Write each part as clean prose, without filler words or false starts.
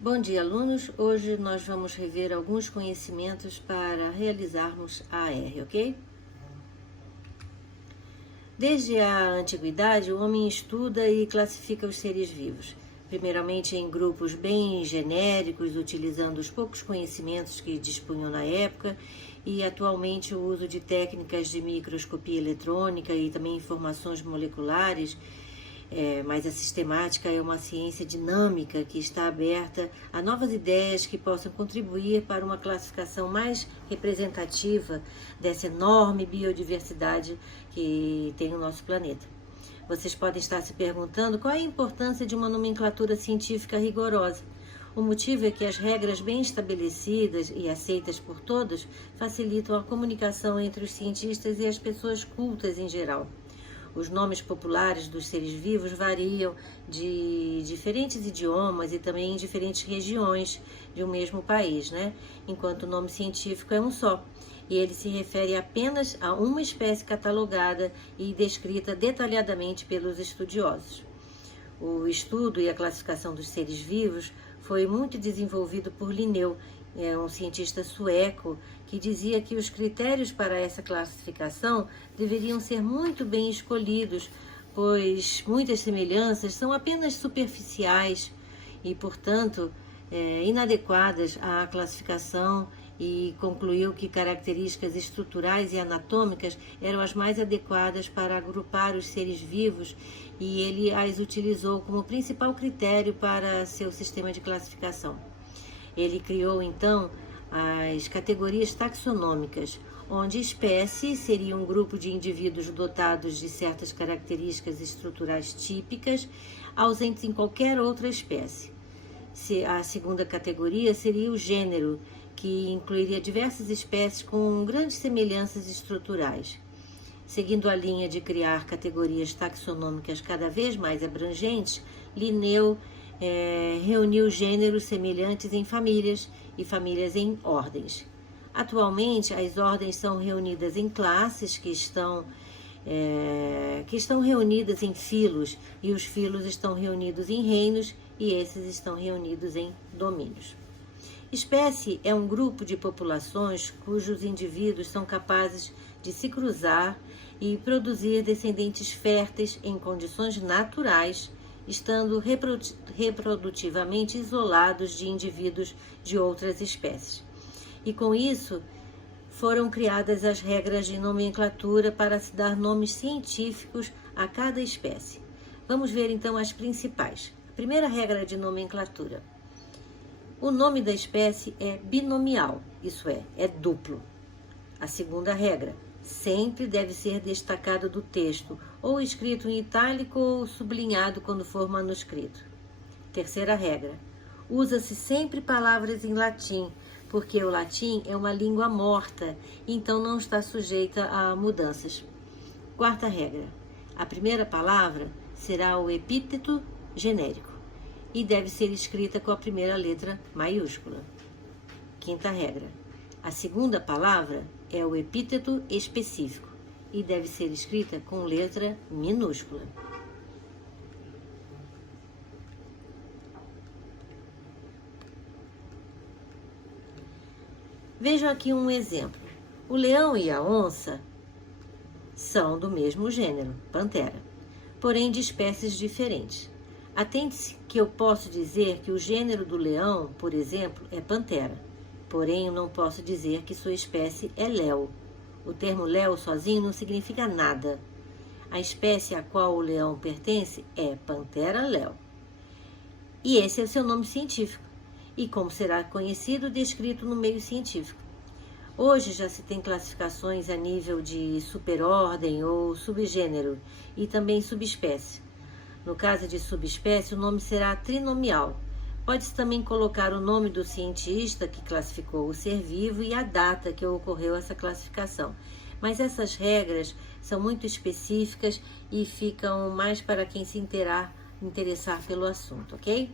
Bom dia, alunos! Hoje nós vamos rever alguns conhecimentos para realizarmos a AR, ok? Desde a antiguidade, o homem estuda e classifica os seres vivos, primeiramente em grupos bem genéricos, utilizando os poucos conhecimentos que dispunham na época, e atualmente o uso de técnicas de microscopia eletrônica e também informações moleculares. Mas a sistemática é uma ciência dinâmica que está aberta a novas ideias que possam contribuir para uma classificação mais representativa dessa enorme biodiversidade que tem o nosso planeta. Vocês podem estar se perguntando qual é a importância de uma nomenclatura científica rigorosa. O motivo é que as regras bem estabelecidas e aceitas por todos facilitam a comunicação entre os cientistas e as pessoas cultas em geral. Os nomes populares dos seres vivos variam de diferentes idiomas e também em diferentes regiões de um mesmo país, né? Enquanto o nome científico é um só, e ele se refere apenas a uma espécie catalogada e descrita detalhadamente pelos estudiosos. O estudo e a classificação dos seres vivos foi muito desenvolvido por Linneu, um cientista sueco, que dizia que os critérios para essa classificação deveriam ser muito bem escolhidos, pois muitas semelhanças são apenas superficiais e, portanto, inadequadas à classificação, e concluiu que características estruturais e anatômicas eram as mais adequadas para agrupar os seres vivos, e ele as utilizou como principal critério para seu sistema de classificação. Ele criou, então, as categorias taxonômicas, onde espécie seria um grupo de indivíduos dotados de certas características estruturais típicas, ausentes em qualquer outra espécie. A segunda categoria seria o gênero, que incluiria diversas espécies com grandes semelhanças estruturais. Seguindo a linha de criar categorias taxonômicas cada vez mais abrangentes, Linneu reuniu gêneros semelhantes em famílias e famílias em ordens. Atualmente, as ordens são reunidas em classes que estão reunidas em filos, e os filos estão reunidos em reinos, e esses estão reunidos em domínios. Espécie é um grupo de populações cujos indivíduos são capazes de se cruzar e produzir descendentes férteis em condições naturais, estando reprodutivamente isolados de indivíduos de outras espécies. E com isso, foram criadas as regras de nomenclatura para se dar nomes científicos a cada espécie. Vamos ver então as principais. A primeira regra de nomenclatura. O nome da espécie é binomial, isso é duplo. A segunda regra. Sempre deve ser destacado do texto, ou escrito em itálico ou sublinhado quando for manuscrito. Terceira regra. Usa-se sempre palavras em latim, porque o latim é uma língua morta, então não está sujeita a mudanças. Quarta regra. A primeira palavra será o epíteto genérico e deve ser escrita com a primeira letra maiúscula. Quinta regra. A segunda palavra é o epíteto específico e deve ser escrita com letra minúscula. Vejam aqui um exemplo. O leão e a onça são do mesmo gênero, Panthera, porém de espécies diferentes. Atente-se que eu posso dizer que o gênero do leão, por exemplo, é Panthera, porém eu não posso dizer que sua espécie é léo. O termo léo sozinho não significa nada. A espécie a qual o leão pertence é Panthera léo. E esse é o seu nome científico, e como será conhecido, descrito no meio científico. Hoje já se tem classificações a nível de superordem ou subgênero, e também subespécie. No caso de subespécie, o nome será trinomial. Pode-se também colocar o nome do cientista que classificou o ser vivo e a data que ocorreu essa classificação. Mas essas regras são muito específicas e ficam mais para quem se interessar pelo assunto, ok?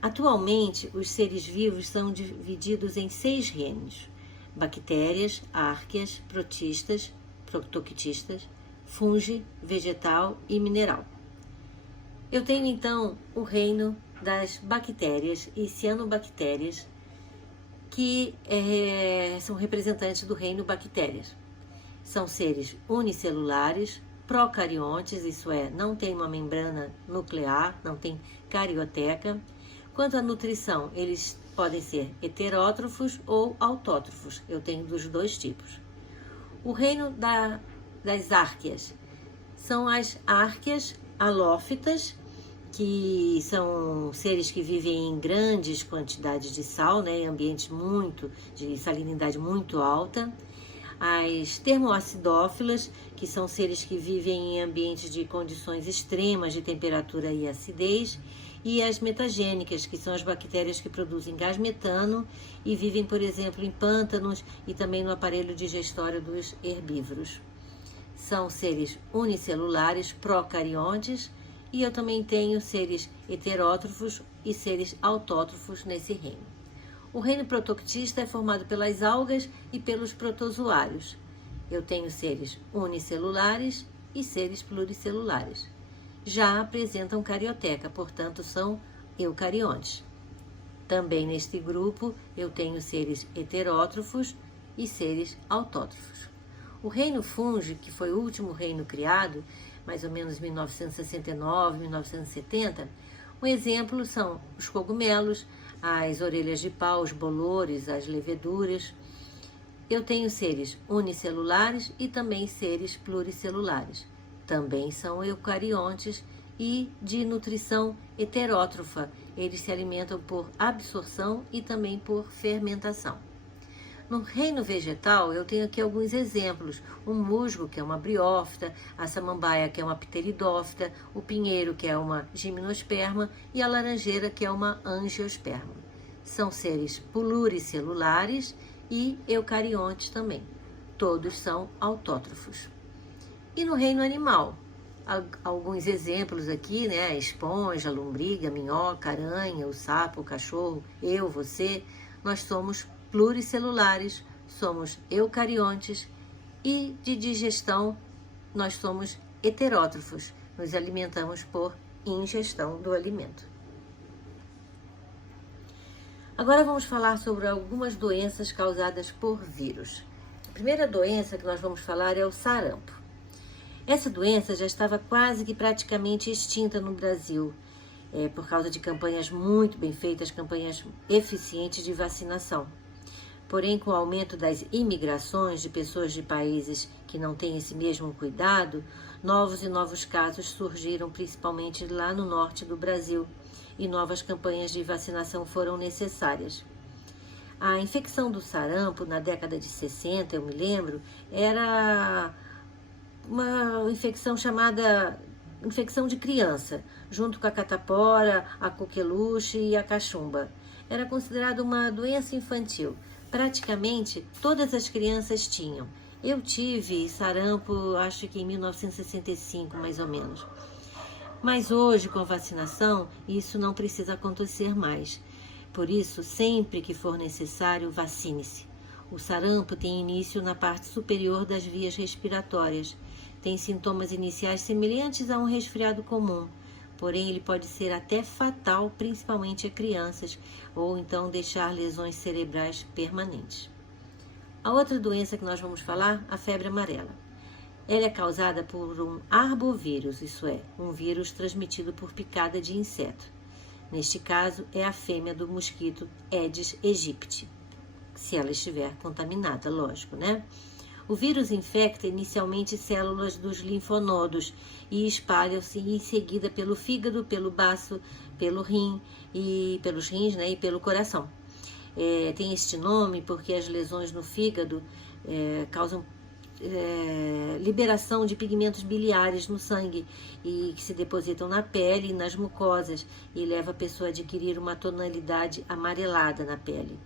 Atualmente, os seres vivos são divididos em 6 reinos: bactérias, árqueas, protistas, proctoctistas, fungi, vegetal e mineral. Eu tenho então o reino das bactérias e cianobactérias, que são representantes do reino bactérias. São seres unicelulares, procariontes, isso é, não tem uma membrana nuclear, não tem carioteca. Quanto à nutrição, eles podem ser heterótrofos ou autótrofos, eu tenho dos dois tipos. O reino das árqueas são as árqueas halófitas, que são seres que vivem em grandes quantidades de sal, né, em ambientes de salinidade muito alta. As termoacidófilas, que são seres que vivem em ambientes de condições extremas de temperatura e acidez. E as metagênicas, que são as bactérias que produzem gás metano e vivem, por exemplo, em pântanos e também no aparelho digestório dos herbívoros. São seres unicelulares, procariontes, e eu também tenho seres heterótrofos e seres autótrofos nesse reino. O reino protoctista é formado pelas algas e pelos protozoários. Eu tenho seres unicelulares e seres pluricelulares. Já apresentam carioteca, portanto são eucariontes. Também neste grupo eu tenho seres heterótrofos e seres autótrofos. O reino fungi, que foi o último reino criado, mais ou menos 1969, 1970, um exemplo são os cogumelos, as orelhas de pau, os bolores, as leveduras. Eu tenho seres unicelulares e também seres pluricelulares. Também são eucariontes e de nutrição heterótrofa. Eles se alimentam por absorção e também por fermentação. No reino vegetal, eu tenho aqui alguns exemplos. O musgo, que é uma briófita, a samambaia, que é uma pteridófita, o pinheiro, que é uma gimnosperma, e a laranjeira, que é uma angiosperma. São seres pluricelulares e eucariontes também. Todos são autótrofos. E no reino animal, alguns exemplos aqui, né? A esponja, a lombriga, a minhoca, a aranha, o sapo, o cachorro, eu, você, nós somos pluricelulares, somos eucariontes e de digestão nós somos heterótrofos, nos alimentamos por ingestão do alimento. Agora vamos falar sobre algumas doenças causadas por vírus. A primeira doença que nós vamos falar é o sarampo. Essa doença já estava quase que praticamente extinta no Brasil, por causa de campanhas muito bem feitas, campanhas eficientes de vacinação. Porém, com o aumento das imigrações de pessoas de países que não têm esse mesmo cuidado, novos casos surgiram, principalmente lá no norte do Brasil, e novas campanhas de vacinação foram necessárias. A infecção do sarampo, na década de 60, eu me lembro, era uma infecção chamada infecção de criança, junto com a catapora, a coqueluche e a cachumba. Era considerada uma doença infantil. Praticamente todas as crianças tinham. Eu tive sarampo, acho que em 1965, mais ou menos. Mas hoje, com a vacinação, isso não precisa acontecer mais. Por isso, sempre que for necessário, vacine-se. O sarampo tem início na parte superior das vias respiratórias. Tem sintomas iniciais semelhantes a um resfriado comum. Porém, ele pode ser até fatal, principalmente a crianças, ou então deixar lesões cerebrais permanentes. A outra doença que nós vamos falar, a febre amarela. Ela é causada por um arbovírus, isso é, um vírus transmitido por picada de inseto. Neste caso, é a fêmea do mosquito Aedes aegypti, se ela estiver contaminada, lógico, né? O vírus infecta inicialmente células dos linfonodos e espalha-se em seguida pelo fígado, pelo baço, pelo rim e pelos rins, né, e pelo coração. Tem este nome porque as lesões no fígado causam liberação de pigmentos biliares no sangue e que se depositam na pele e nas mucosas e leva a pessoa a adquirir uma tonalidade amarelada na pele.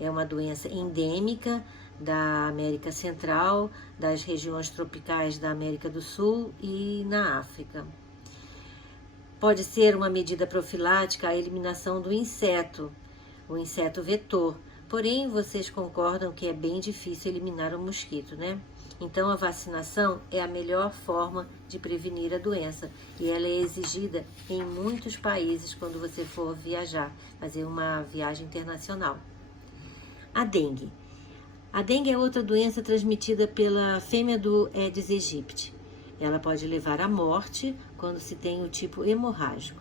É uma doença endêmica da América Central, das regiões tropicais da América do Sul e na África. Pode ser uma medida profilática a eliminação do inseto, o inseto vetor. Porém, vocês concordam que é bem difícil eliminar o mosquito, né? Então, a vacinação é a melhor forma de prevenir a doença e ela é exigida em muitos países quando você for viajar, fazer uma viagem internacional. A dengue. A dengue é outra doença transmitida pela fêmea do Aedes aegypti. Ela pode levar à morte quando se tem o tipo hemorrágico.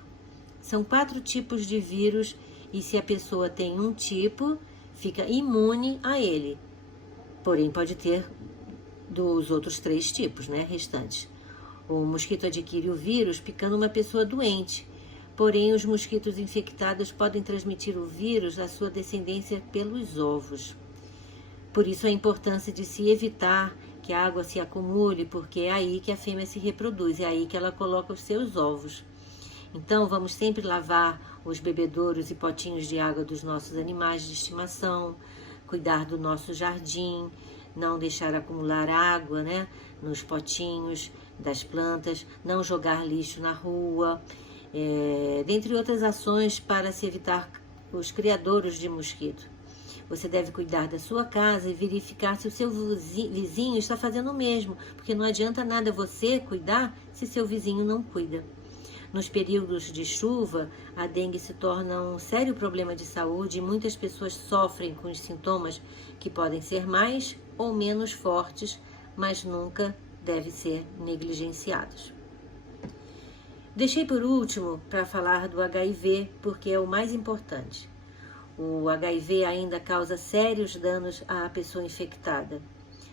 São 4 tipos de vírus e se a pessoa tem um tipo, fica imune a ele. Porém, pode ter dos outros 3 tipos, restantes. O mosquito adquire o vírus picando uma pessoa doente. Porém, os mosquitos infectados podem transmitir o vírus à sua descendência pelos ovos. Por isso a importância de se evitar que a água se acumule, porque é aí que a fêmea se reproduz, é aí que ela coloca os seus ovos. Então, vamos sempre lavar os bebedouros e potinhos de água dos nossos animais de estimação, cuidar do nosso jardim, não deixar acumular água, nos potinhos das plantas, não jogar lixo na rua, dentre outras ações para se evitar os criadouros de mosquito. Você deve cuidar da sua casa e verificar se o seu vizinho está fazendo o mesmo, porque não adianta nada você cuidar se seu vizinho não cuida. Nos períodos de chuva, a dengue se torna um sério problema de saúde e muitas pessoas sofrem com os sintomas que podem ser mais ou menos fortes, mas nunca devem ser negligenciados. Deixei por último para falar do HIV, porque é o mais importante. O HIV ainda causa sérios danos à pessoa infectada.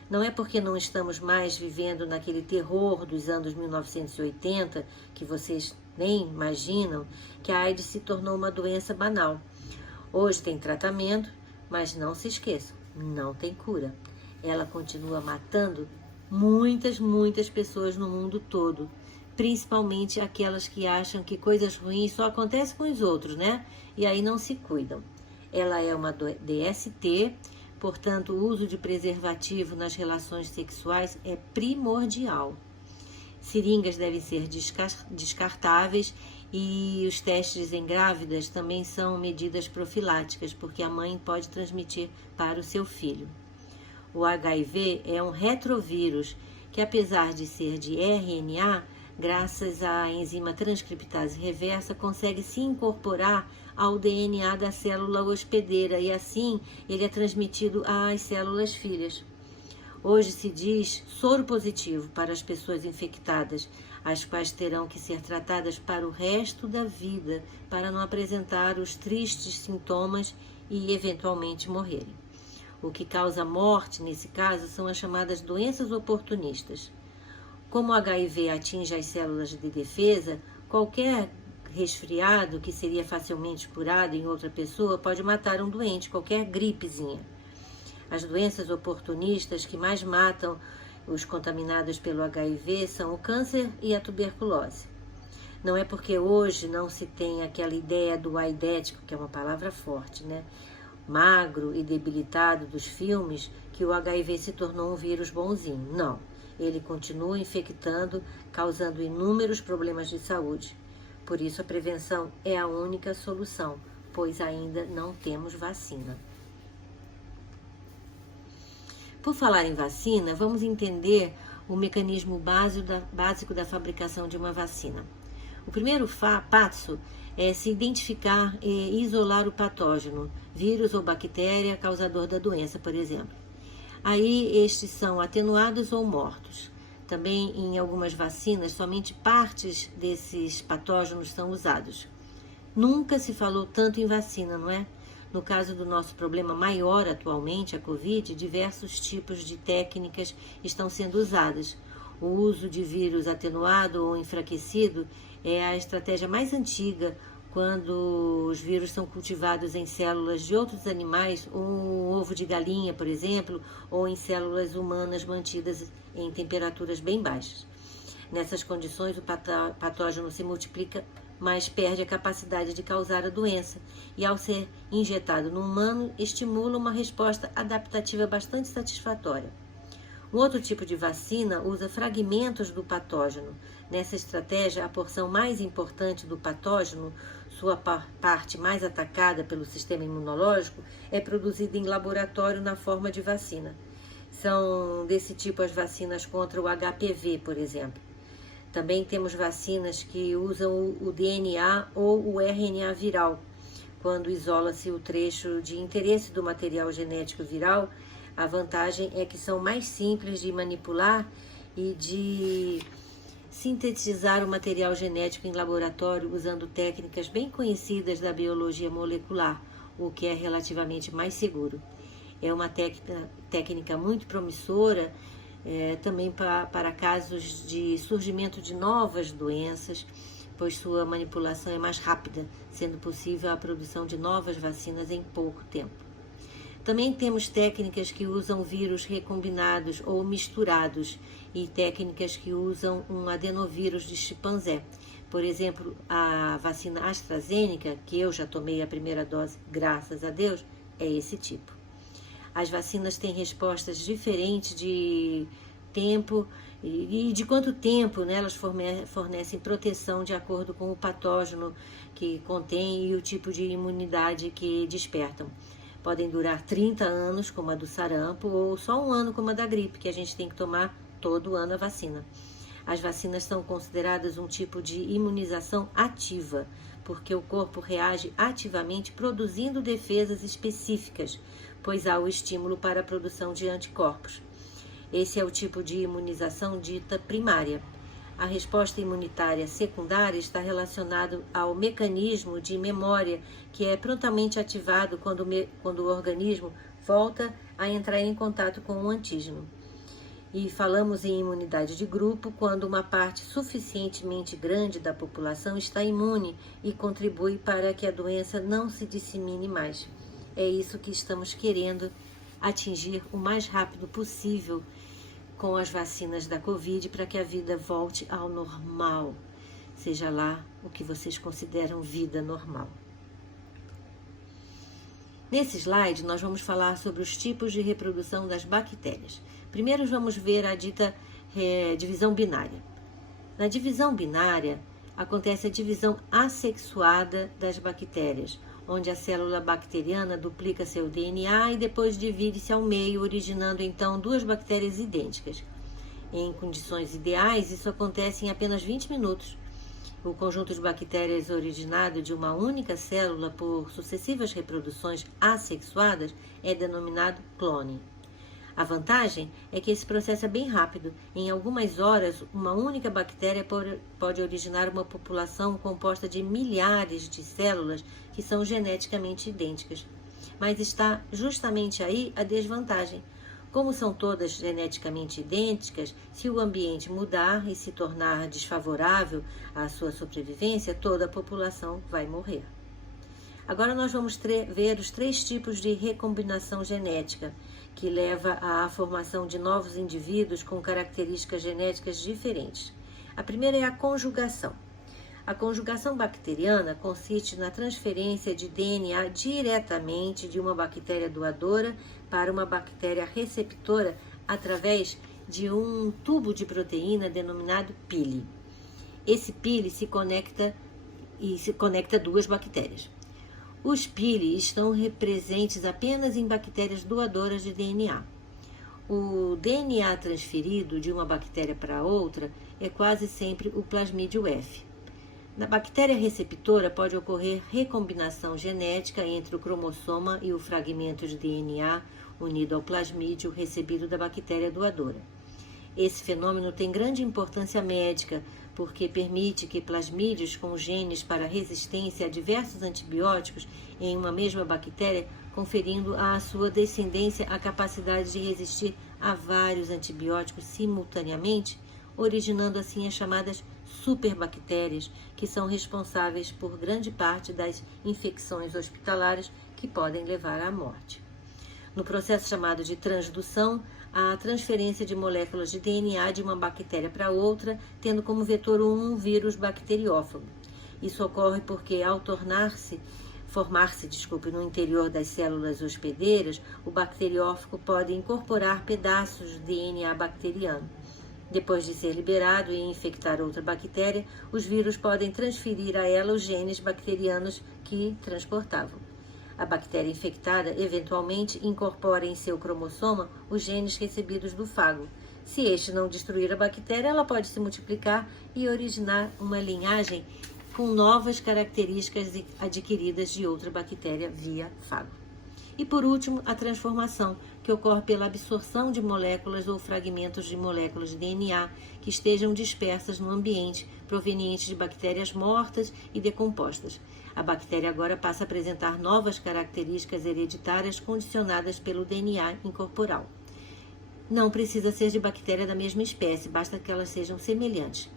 Não é porque não estamos mais vivendo naquele terror dos anos 1980, que vocês nem imaginam, que a AIDS se tornou uma doença banal. Hoje tem tratamento, mas não se esqueçam, não tem cura. Ela continua matando muitas pessoas no mundo todo, principalmente aquelas que acham que coisas ruins só acontecem com os outros, E aí não se cuidam. Ela é uma DST, portanto, o uso de preservativo nas relações sexuais é primordial. Seringas devem ser descartáveis e os testes em grávidas também são medidas profiláticas, porque a mãe pode transmitir para o seu filho. O HIV é um retrovírus que, apesar de ser de RNA, graças à enzima transcriptase reversa, consegue se incorporar ao DNA da célula hospedeira e assim ele é transmitido às células filhas. Hoje se diz soro positivo para as pessoas infectadas, as quais terão que ser tratadas para o resto da vida para não apresentar os tristes sintomas e eventualmente morrerem. O que causa morte nesse caso são as chamadas doenças oportunistas. Como o HIV atinge as células de defesa, qualquer resfriado que seria facilmente curado em outra pessoa pode matar um doente, qualquer gripezinha. As doenças oportunistas que mais matam os contaminados pelo HIV são o câncer e a tuberculose. Não é porque hoje não se tem aquela ideia do aidético, que é uma palavra forte, magro e debilitado dos filmes, que o HIV se tornou um vírus bonzinho. Não, ele continua infectando, causando inúmeros problemas de saúde. Por isso, a prevenção é a única solução, pois ainda não temos vacina. Por falar em vacina, vamos entender o mecanismo básico da fabricação de uma vacina. O primeiro passo é se identificar e isolar o patógeno, vírus ou bactéria causador da doença, por exemplo. Aí estes são atenuados ou mortos. Também em algumas vacinas, somente partes desses patógenos são usados. Nunca se falou tanto em vacina, não é? No caso do nosso problema maior atualmente, a Covid, diversos tipos de técnicas estão sendo usadas. O uso de vírus atenuado ou enfraquecido é a estratégia mais antiga quando os vírus são cultivados em células de outros animais, um ovo de galinha, por exemplo, ou em células humanas mantidas em temperaturas bem baixas. Nessas condições, o patógeno se multiplica, mas perde a capacidade de causar a doença e, ao ser injetado no humano, estimula uma resposta adaptativa bastante satisfatória. Um outro tipo de vacina usa fragmentos do patógeno. Nessa estratégia, a porção mais importante do patógeno, sua parte mais atacada pelo sistema imunológico, é produzida em laboratório na forma de vacina. São desse tipo as vacinas contra o HPV, por exemplo. Também temos vacinas que usam o DNA ou o RNA viral. Quando isola-se o trecho de interesse do material genético viral, a vantagem é que são mais simples de manipular e de sintetizar o material genético em laboratório usando técnicas bem conhecidas da biologia molecular, o que é relativamente mais seguro. É uma técnica muito promissora também para casos de surgimento de novas doenças, pois sua manipulação é mais rápida, sendo possível a produção de novas vacinas em pouco tempo. Também temos técnicas que usam vírus recombinados ou misturados e técnicas que usam um adenovírus de chimpanzé. Por exemplo, a vacina AstraZeneca, que eu já tomei a primeira dose, graças a Deus, é esse tipo. As vacinas têm respostas diferentes de tempo e de quanto tempo, né, elas fornecem proteção de acordo com o patógeno que contém e o tipo de imunidade que despertam. Podem durar 30 anos, como a do sarampo, ou só um ano, como a da gripe, que a gente tem que tomar todo ano a vacina. As vacinas são consideradas um tipo de imunização ativa, porque o corpo reage ativamente produzindo defesas específicas, pois há o estímulo para a produção de anticorpos. Esse é o tipo de imunização dita primária. A resposta imunitária secundária está relacionada ao mecanismo de memória que é prontamente ativado quando o organismo volta a entrar em contato com o antígeno. E falamos em imunidade de grupo quando uma parte suficientemente grande da população está imune e contribui para que a doença não se dissemine mais. É isso que estamos querendo atingir o mais rápido possível com as vacinas da Covid para que a vida volte ao normal, seja lá o que vocês consideram vida normal. Nesse slide, nós vamos falar sobre os tipos de reprodução das bactérias. Primeiro, vamos ver a dita divisão binária. Na divisão binária, acontece a divisão assexuada das bactérias, onde a célula bacteriana duplica seu DNA e depois divide-se ao meio, originando então duas bactérias idênticas. Em condições ideais, isso acontece em apenas 20 minutos. O conjunto de bactérias originado de uma única célula por sucessivas reproduções assexuadas é denominado clone. A vantagem é que esse processo é bem rápido. Em algumas horas, uma única bactéria pode originar uma população composta de milhares de células que são geneticamente idênticas. Mas está justamente aí a desvantagem. Como são todas geneticamente idênticas, se o ambiente mudar e se tornar desfavorável à sua sobrevivência, toda a população vai morrer. Agora nós vamos ver os 3 tipos de recombinação genética, que leva à formação de novos indivíduos com características genéticas diferentes. A primeira é a conjugação. A conjugação bacteriana consiste na transferência de DNA diretamente de uma bactéria doadora para uma bactéria receptora através de um tubo de proteína denominado pile. Esse pile se conecta a 2 bactérias. Os pili estão presentes apenas em bactérias doadoras de DNA. O DNA transferido de uma bactéria para outra é quase sempre o plasmídio F. Na bactéria receptora pode ocorrer recombinação genética entre o cromossoma e o fragmento de DNA unido ao plasmídio recebido da bactéria doadora. Esse fenômeno tem grande importância médica, porque permite que plasmídios com genes para resistência a diversos antibióticos em uma mesma bactéria, conferindo à sua descendência a capacidade de resistir a vários antibióticos simultaneamente, originando assim as chamadas superbactérias, que são responsáveis por grande parte das infecções hospitalares que podem levar à morte. No processo chamado de transdução, há a transferência de moléculas de DNA de uma bactéria para outra, tendo como vetor um vírus bacteriófago. Isso ocorre porque, ao formar-se no interior das células hospedeiras, o bacteriófago pode incorporar pedaços de DNA bacteriano. Depois de ser liberado e infectar outra bactéria, os vírus podem transferir a ela os genes bacterianos que transportavam. A bactéria infectada, eventualmente, incorpora em seu cromossoma os genes recebidos do fago. Se este não destruir a bactéria, ela pode se multiplicar e originar uma linhagem com novas características adquiridas de outra bactéria via fago. E por último, a transformação, que ocorre pela absorção de moléculas ou fragmentos de moléculas de DNA que estejam dispersas no ambiente, provenientes de bactérias mortas e decompostas. A bactéria agora passa a apresentar novas características hereditárias condicionadas pelo DNA incorporal. Não precisa ser de bactéria da mesma espécie, basta que elas sejam semelhantes.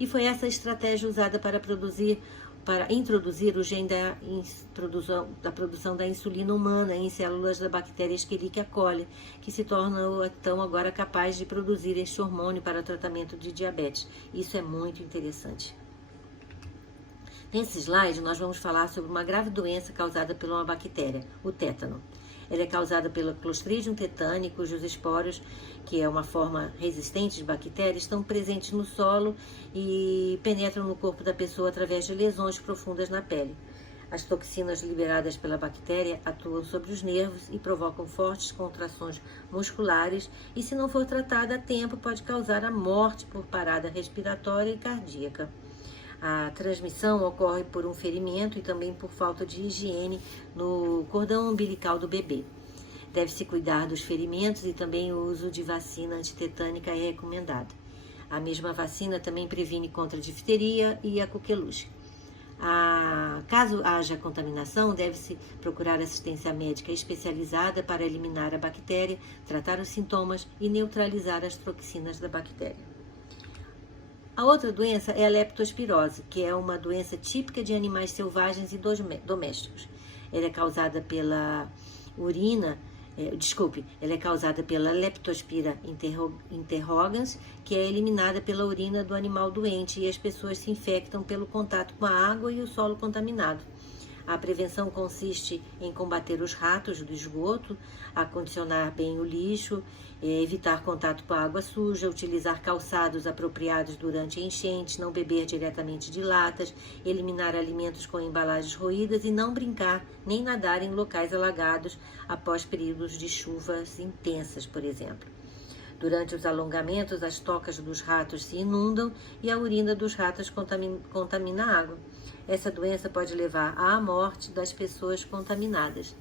E foi essa estratégia usada para introduzir o gene da produção da insulina humana em células da bactéria Escherichia coli, que se torna então agora capaz de produzir este hormônio para o tratamento de diabetes. Isso é muito interessante. Nesse slide, nós vamos falar sobre uma grave doença causada por uma bactéria, o tétano. Ela é causada pelo Clostridium tetani, cujos esporos, que é uma forma resistente de bactéria, estão presentes no solo e penetram no corpo da pessoa através de lesões profundas na pele. As toxinas liberadas pela bactéria atuam sobre os nervos e provocam fortes contrações musculares e, se não for tratada a tempo, pode causar a morte por parada respiratória e cardíaca. A transmissão ocorre por um ferimento e também por falta de higiene no cordão umbilical do bebê. Deve-se cuidar dos ferimentos e também o uso de vacina antitetânica é recomendado. A mesma vacina também previne contra a difteria e a coqueluche. Caso haja contaminação, deve-se procurar assistência médica especializada para eliminar a bactéria, tratar os sintomas e neutralizar as toxinas da bactéria. A outra doença é a leptospirose, que é uma doença típica de animais selvagens e domésticos. Ela é causada pela ela é causada pela Leptospira interrogans, que é eliminada pela urina do animal doente, e as pessoas se infectam pelo contato com a água e o solo contaminado. A prevenção consiste em combater os ratos do esgoto, acondicionar bem o lixo, evitar contato com a água suja, utilizar calçados apropriados durante enchentes, não beber diretamente de latas, eliminar alimentos com embalagens roídas e não brincar nem nadar em locais alagados após períodos de chuvas intensas, por exemplo. Durante os alongamentos, as tocas dos ratos se inundam e a urina dos ratos contamina a água. Essa doença pode levar à morte das pessoas contaminadas.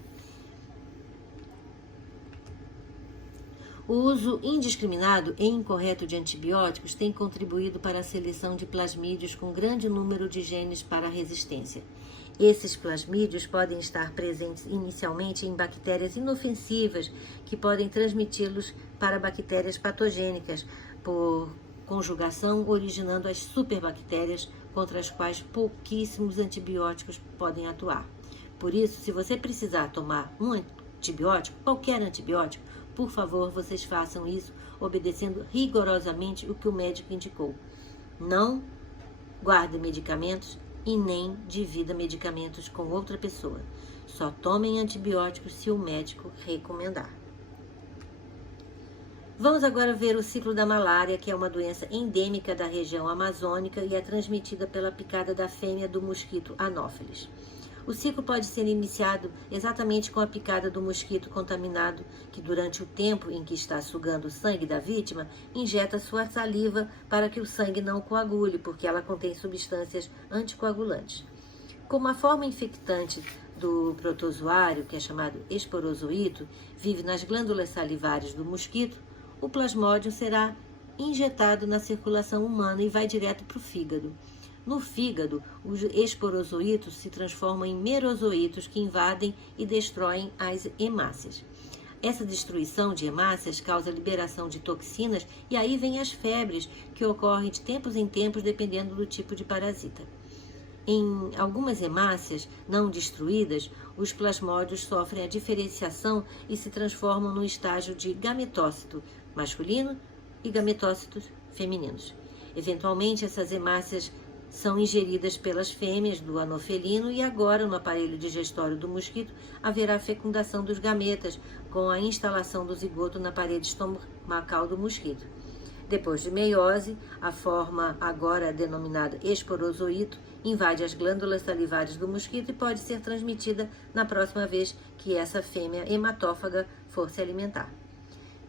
O uso indiscriminado e incorreto de antibióticos tem contribuído para a seleção de plasmídios com grande número de genes para a resistência. Esses plasmídios podem estar presentes inicialmente em bactérias inofensivas que podem transmiti-los para bactérias patogênicas por conjugação, originando as superbactérias contra as quais pouquíssimos antibióticos podem atuar. Por isso, se você precisar tomar um antibiótico, qualquer antibiótico, por favor, vocês façam isso obedecendo rigorosamente o que o médico indicou. Não guarde medicamentos e nem divida medicamentos com outra pessoa. Só tomem antibióticos se o médico recomendar. Vamos agora ver o ciclo da malária, que é uma doença endêmica da região amazônica e é transmitida pela picada da fêmea do mosquito Anopheles. O ciclo pode ser iniciado exatamente com a picada do mosquito contaminado, que durante o tempo em que está sugando o sangue da vítima, injeta sua saliva para que o sangue não coagule, porque ela contém substâncias anticoagulantes. Como a forma infectante do protozoário, que é chamado esporozoito, vive nas glândulas salivares do mosquito, o plasmódio será injetado na circulação humana e vai direto para o fígado. No fígado, os esporozoítos se transformam em merozoítos que invadem e destroem as hemácias. Essa destruição de hemácias causa liberação de toxinas e aí vem as febres, que ocorrem de tempos em tempos dependendo do tipo de parasita. Em algumas hemácias não destruídas, os plasmódios sofrem a diferenciação e se transformam no estágio de gametócito masculino e gametócitos femininos. Eventualmente, essas hemácias são ingeridas pelas fêmeas do anofelino e agora, no aparelho digestório do mosquito, haverá fecundação dos gametas com a instalação do zigoto na parede estomacal do mosquito. Depois de meiose, a forma agora denominada esporozoito invade as glândulas salivares do mosquito e pode ser transmitida na próxima vez que essa fêmea hematófaga for se alimentar.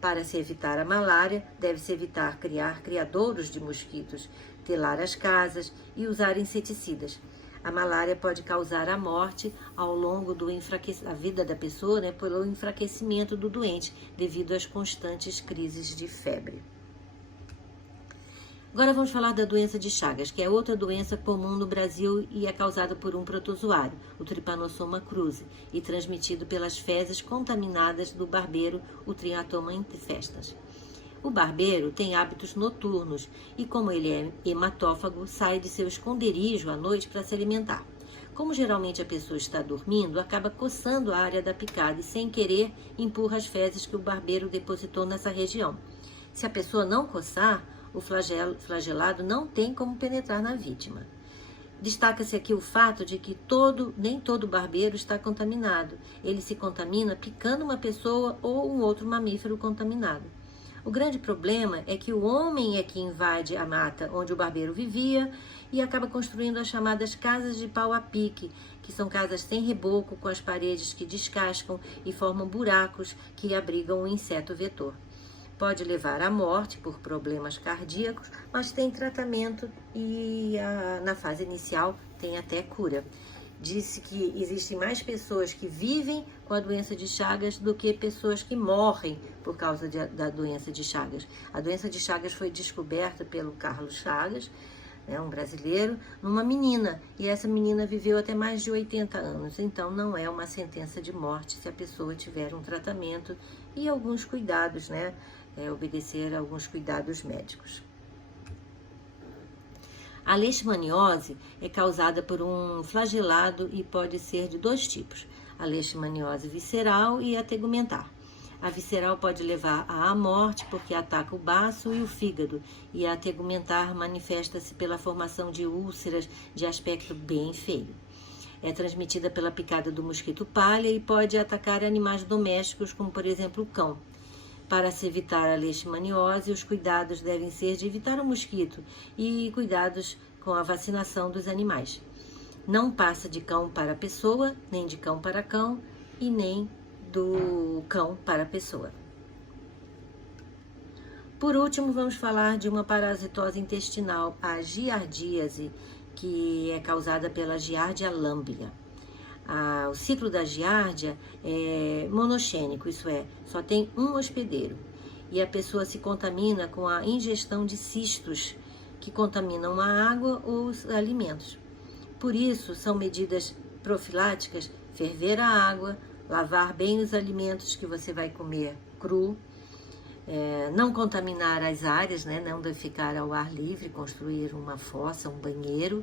Para se evitar a malária, deve-se evitar criar criadouros de mosquitos, telar as casas e usar inseticidas. A malária pode causar a morte ao longo da vida da pessoa, pelo enfraquecimento do doente, devido às constantes crises de febre. Agora vamos falar da doença de Chagas, que é outra doença comum no Brasil e é causada por um protozoário, o Trypanosoma cruzi, e transmitido pelas fezes contaminadas do barbeiro, o Triatoma infestas. O barbeiro tem hábitos noturnos e, como ele é hematófago, sai de seu esconderijo à noite para se alimentar. Como geralmente a pessoa está dormindo, acaba coçando a área da picada e, sem querer, empurra as fezes que o barbeiro depositou nessa região. Se a pessoa não coçar, o flagelado não tem como penetrar na vítima. Destaca-se aqui o fato de que nem todo barbeiro está contaminado. Ele se contamina picando uma pessoa ou um outro mamífero contaminado. O grande problema é que o homem é que invade a mata onde o barbeiro vivia e acaba construindo as chamadas casas de pau a pique, que são casas sem reboco, com as paredes que descascam e formam buracos que abrigam o inseto vetor. Pode levar à morte por problemas cardíacos, mas tem tratamento e na fase inicial tem até cura. Disse que existem mais pessoas que vivem com a doença de Chagas do que pessoas que morrem por causa da doença de Chagas. A doença de Chagas foi descoberta pelo Carlos Chagas, um brasileiro, numa menina, e essa menina viveu até mais de 80 anos, então não é uma sentença de morte se a pessoa tiver um tratamento e alguns cuidados, obedecer a alguns cuidados médicos. A leishmaniose é causada por um flagelado e pode ser de dois tipos, a leishmaniose visceral e a tegumentar. A visceral pode levar à morte porque ataca o baço e o fígado, e a tegumentar manifesta-se pela formação de úlceras de aspecto bem feio. É transmitida pela picada do mosquito palha e pode atacar animais domésticos, como por exemplo o cão. Para se evitar a leishmaniose, os cuidados devem ser de evitar o mosquito e cuidados com a vacinação dos animais. Não passa de cão para pessoa, nem de cão para cão e nem do cão para pessoa. Por último, vamos falar de uma parasitose intestinal, a giardíase, que é causada pela Giardia lamblia. O ciclo da giardia é monogênico, isso é, só tem um hospedeiro. E a pessoa se contamina com a ingestão de cistos que contaminam a água ou os alimentos. Por isso, são medidas profiláticas ferver a água, lavar bem os alimentos que você vai comer cru, não contaminar as áreas, não ficar ao ar livre, construir uma fossa, um banheiro,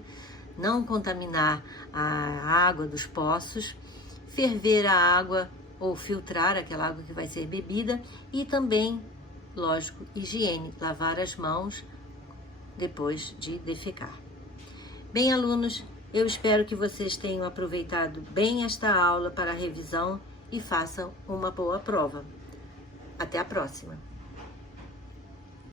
não contaminar a água dos poços, ferver a água ou filtrar aquela água que vai ser bebida e também, lógico, higiene, lavar as mãos depois de defecar. Bem, alunos, eu espero que vocês tenham aproveitado bem esta aula para a revisão e façam uma boa prova. Até a próxima!